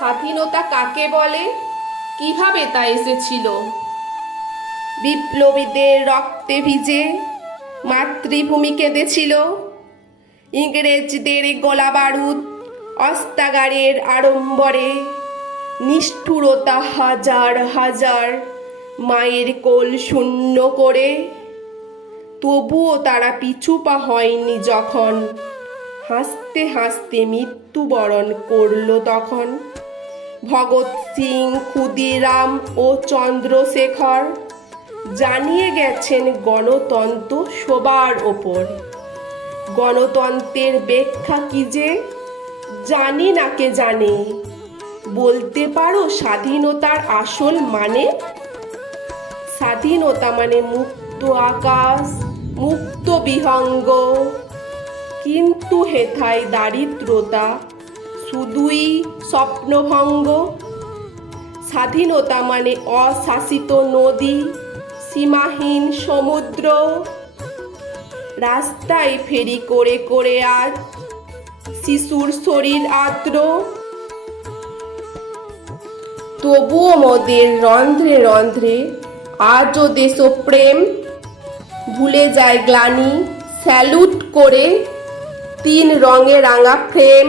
স্বাধীনতা কাকে বলে, কিভাবে তা এসেছিল? বিপ্লবীদের রক্তে ভিজে মাতৃভূমি কেঁদেছিল। ইংরেজদের গোলাবারুদ অস্ত্রাগারের আড়ম্বরে নিষ্ঠুরতা হাজার হাজার মায়ের কোল শূন্য করে। তবুও তারা পিছু পা হয়নি যখন হাসতে হাসতে মৃত্যুবরণ করল তখন। ভগৎ সিং, ক্ষুদিরাম ও চন্দ্রশেখর জানিয়ে গেছেন গণতন্ত্র সবার ওপর। গণতন্ত্রের ব্যাখ্যা কি যে জানি না কে জানে? বলতে পারো স্বাধীনতার আসল মানে? স্বাধীনতা মানে মুক্ত আকাশ, মুক্ত বিহঙ্গ, কিন্তু হেথায় দারিদ্রতা শুধুই স্বপ্নভঙ্গ। স্বাধীনতা মানে অশাসিত নদী, সীমাহীন সমুদ্র, রাস্তায় ফেরি করে করে আজ শিশুর শরীর আর্দ্র। তবুও মোদের রন্ধ্রে রন্ধ্রে আজও দেশপ্রেম, ভুলে যায় গ্লানি স্যালুট করে তিন রঙে রাঙা ফ্রেম।